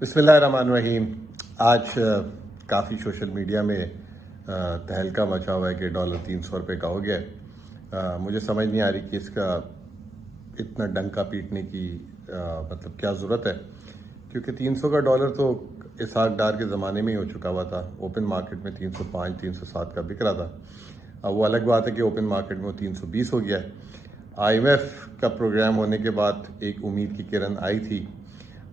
بسم اللہ الرحمن الرحیم. آج کافی سوشل میڈیا میں تہلکہ مچا ہوا ہے کہ ڈالر 300 روپے کا ہو گیا ہے. مجھے سمجھ نہیں آ رہی کہ اس کا اتنا ڈنکا پیٹنے کی مطلب کیا ضرورت ہے، کیونکہ 300 کا ڈالر تو اسحاق ڈار کے زمانے میں ہی ہو چکا ہوا تھا. اوپن مارکیٹ میں 305 307 کا بک رہا تھا. اب وہ الگ بات ہے کہ اوپن مارکیٹ میں وہ 320 ہو گیا ہے. IMF کا پروگرام ہونے کے بعد ایک امید کی کرن آئی تھی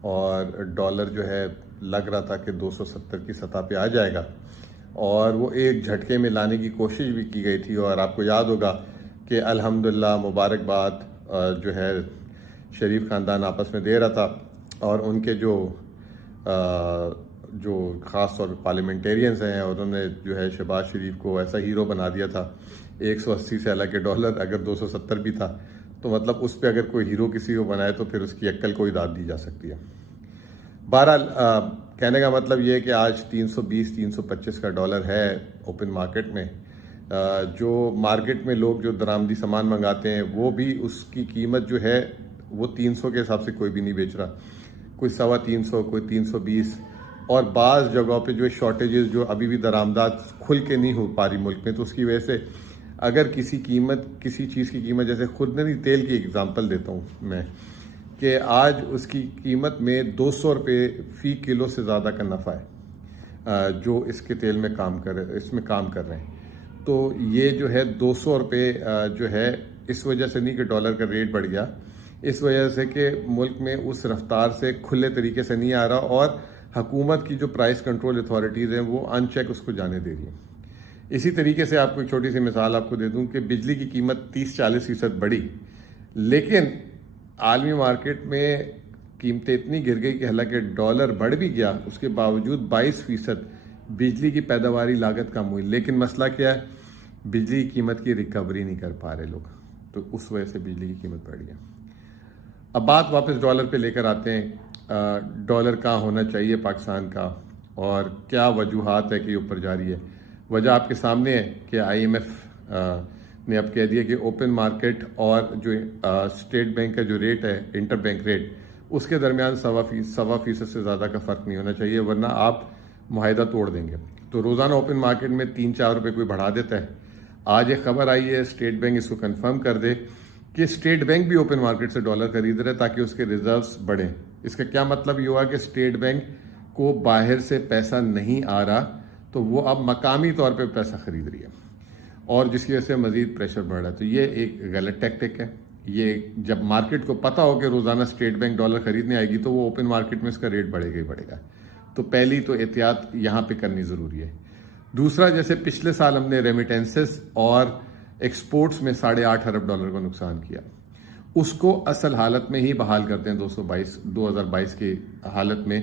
اور ڈالر جو ہے لگ رہا تھا کہ 270 کی سطح پہ آ جائے گا، اور وہ ایک جھٹکے میں لانے کی کوشش بھی کی گئی تھی. اور آپ کو یاد ہوگا کہ الحمدللہ مبارکباد جو ہے شریف خاندان آپس میں دے رہا تھا، اور ان کے جو خاص طور پہ پارلیمنٹیرینز ہیں، اور انہوں نے جو ہے شہباز شریف کو ایسا ہیرو بنا دیا تھا. 180 سے الگ ڈالر اگر 270 بھی تھا تو مطلب اس پہ اگر کوئی ہیرو کسی کو بنائے تو پھر اس کی عقل کو ہی داد دی جا سکتی ہے. بہرحال کہنے کا مطلب یہ ہے کہ آج 320 325 کا ڈالر ہے اوپن مارکیٹ میں. جو مارکیٹ میں لوگ جو درآمدی سامان منگاتے ہیں وہ بھی اس کی قیمت جو ہے وہ 300 کے حساب سے کوئی بھی نہیں بیچ رہا. کوئی 350 کوئی 320، اور بعض جگہوں پہ جو شارٹیجز جو ابھی بھی درآمدات کھل کے نہیں ہو پا رہی ملک میں، تو اس کی وجہ سے اگر کسی چیز کی قیمت، جیسے خوردنی تیل کی اگزامپل دیتا ہوں میں، کہ آج اس کی قیمت میں 200 روپے فی کلو سے زیادہ کا نفع ہے جو اس کے تیل میں کام کر رہے ہیں. تو یہ جو ہے 200 روپے جو ہے اس وجہ سے نہیں کہ ڈالر کا ریٹ بڑھ گیا، اس وجہ سے کہ ملک میں اس رفتار سے کھلے طریقے سے نہیں آ رہا، اور حکومت کی جو پرائس کنٹرول اتھارٹیز ہیں وہ ان چیک اس کو جانے دے رہی ہیں. اسی طریقے سے آپ کو ایک چھوٹی سی مثال آپ کو دے دوں کہ بجلی کی قیمت 30-40% بڑھی، لیکن عالمی مارکیٹ میں قیمتیں اتنی گر گئی کہ حالانکہ ڈالر بڑھ بھی گیا، اس کے باوجود 22% بجلی کی پیداواری لاگت کم ہوئی. لیکن مسئلہ کیا ہے؟ بجلی کی قیمت کی ریکوری نہیں کر پا رہے لوگ، تو اس وجہ سے بجلی کی قیمت بڑھ گیا. اب بات واپس ڈالر پہ لے کر آتے ہیں. ڈالر کہاں ہونا چاہیے پاکستان کا، اور کیا وجوہات ہے کہ یہ اوپر جا رہی ہے. وجہ آپ کے سامنے ہے کہ IMF نے اب کہہ دیا کہ اوپن مارکیٹ اور جو اسٹیٹ بینک کا جو ریٹ ہے، انٹر بینک ریٹ، اس کے درمیان 1.25% سے زیادہ کا فرق نہیں ہونا چاہیے، ورنہ آپ معاہدہ توڑ دیں گے. تو روزانہ اوپن مارکیٹ میں 3-4 روپے کوئی بڑھا دیتا ہے. آج ایک خبر آئی ہے، اسٹیٹ بینک اس کو کنفرم کر دے کہ اسٹیٹ بینک بھی اوپن مارکیٹ سے ڈالر خرید رہے تاکہ اس کے ریزروز بڑھیں. اس کا کیا مطلب یہ ہوا کہ اسٹیٹ بینک کو باہر سے پیسہ نہیں آ رہا، تو وہ اب مقامی طور پہ پیسہ خرید رہی ہے، اور جس کی وجہ سے مزید پریشر بڑھ رہا ہے. تو یہ ایک غلط ٹیکٹک ہے. یہ جب مارکیٹ کو پتہ ہو کہ روزانہ اسٹیٹ بینک ڈالر خریدنے آئے گی تو وہ اوپن مارکیٹ میں اس کا ریٹ بڑھے گا ہی بڑھے گا. تو پہلی تو احتیاط یہاں پہ کرنی ضروری ہے. دوسرا، جیسے پچھلے سال ہم نے ریمیٹنسز اور ایکسپورٹس میں 8.5 ارب ڈالر کو نقصان کیا، اس کو اصل حالت میں ہی بحال کرتے ہیں 2022 کی حالت میں.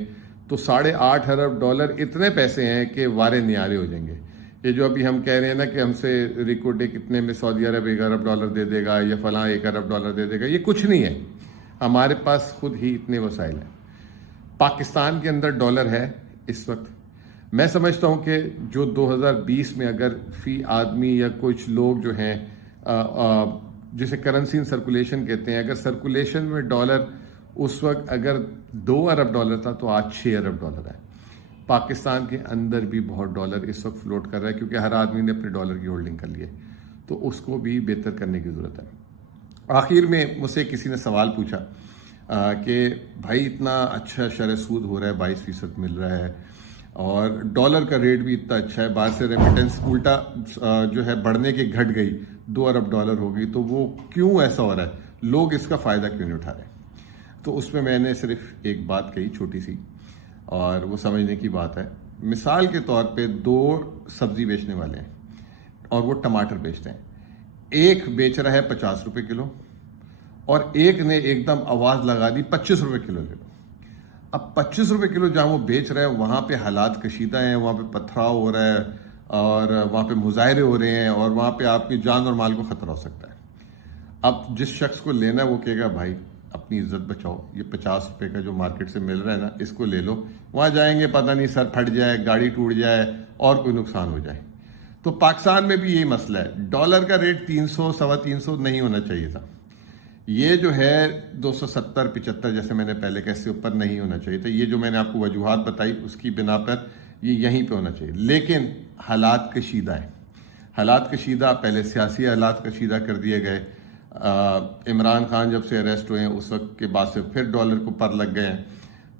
تو 8.5 ارب ڈالر اتنے پیسے ہیں کہ وارے نیارے ہو جائیں گے. یہ جو ابھی ہم کہہ رہے ہیں نا کہ ہم سے ریکارڈ کتنے میں سعودی عرب 1 ارب ڈالر دے دے گا یا فلاں 1 ارب ڈالر دے دے گا، یہ کچھ نہیں ہے. ہمارے پاس خود ہی اتنے وسائل ہیں. پاکستان کے اندر ڈالر ہے اس وقت. میں سمجھتا ہوں کہ جو 2020 میں اگر فی آدمی یا کچھ لوگ جو ہیں جسے کرنسی ان سرکولیشن کہتے ہیں، اگر سرکولیشن میں ڈالر اس وقت اگر 2 ارب ڈالر تھا تو آج 6 ارب ڈالر ہے. پاکستان کے اندر بھی بہت ڈالر اس وقت فلوٹ کر رہا ہے، کیونکہ ہر آدمی نے اپنے ڈالر کی ہولڈنگ کر لی ہے. تو اس کو بھی بہتر کرنے کی ضرورت ہے. آخر میں مجھ سے کسی نے سوال پوچھا کہ بھائی اتنا اچھا شرح سود ہو رہا ہے، 22% مل رہا ہے، اور ڈالر کا ریٹ بھی اتنا اچھا ہے، باہر سے ریمیٹنس الٹا جو ہے بڑھنے کی گھٹ گئی، 2 ارب ڈالر ہو گئی، تو وہ کیوں ایسا ہو رہا ہے؟ لوگ اس کا فائدہ کیوں نہیں اٹھا رہے؟ تو اس میں نے صرف ایک بات کہی چھوٹی سی، اور وہ سمجھنے کی بات ہے. مثال کے طور پہ 2 سبزی بیچنے والے ہیں اور وہ ٹماٹر بیچتے ہیں. ایک بیچ رہا ہے 50 روپے کلو، اور ایک نے ایک دم آواز لگا دی 25 روپے کلو لے لو. اب 25 روپے کلو جہاں وہ بیچ رہے ہیں وہاں پہ حالات کشیدہ ہیں، وہاں پہ پتھراؤ ہو رہا ہے، اور وہاں پہ مظاہرے ہو رہے ہیں، اور وہاں پہ آپ کی جان اور مال کو خطرہ ہو سکتا ہے. اب جس شخص کو لینا ہے وہ کہے گا بھائی اپنی عزت بچاؤ، یہ 50 روپے کا جو مارکیٹ سے مل رہا ہے نا اس کو لے لو. وہاں جائیں گے پتہ نہیں سر پھٹ جائے، گاڑی ٹوٹ جائے، اور کوئی نقصان ہو جائے. تو پاکستان میں بھی یہی مسئلہ ہے. ڈالر کا ریٹ 300 325 نہیں ہونا چاہیے تھا. یہ جو ہے 270-75 جیسے میں نے پہلے کہا اس سے اوپر نہیں ہونا چاہیے تھا. یہ جو میں نے آپ کو وجوہات بتائی اس کی بنا پر یہ یہیں پہ ہونا چاہیے. لیکن حالات کشیدہ ہیں. حالات کشیدہ، پہلے سیاسی حالات کشیدہ کر دیے گئے. عمران خان جب سے اریسٹ ہوئے ہیں اس وقت کے بعد سے پھر ڈالر کو پر لگ گئے ہیں.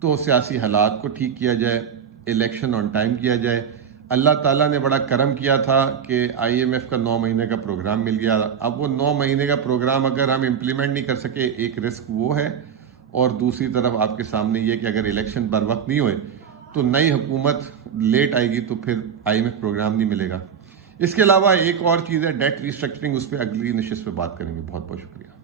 تو سیاسی حالات کو ٹھیک کیا جائے، الیکشن آن ٹائم کیا جائے. اللہ تعالیٰ نے بڑا کرم کیا تھا کہ آئی ایم ایف کا 9 مہینے کا پروگرام مل گیا. اب وہ 9 مہینے کا پروگرام اگر ہم امپلیمنٹ نہیں کر سکے، ایک رسک وہ ہے، اور دوسری طرف آپ کے سامنے یہ کہ اگر الیکشن بر وقت نہیں ہوئے تو نئی حکومت لیٹ آئے گی تو پھر آئی ایم ایف پروگرام نہیں ملے گا. اس کے علاوہ ایک اور چیز ہے ڈیٹ ریسٹرکچرنگ، اس پہ اگلی نشست پہ بات کریں گے. بہت بہت شکریہ.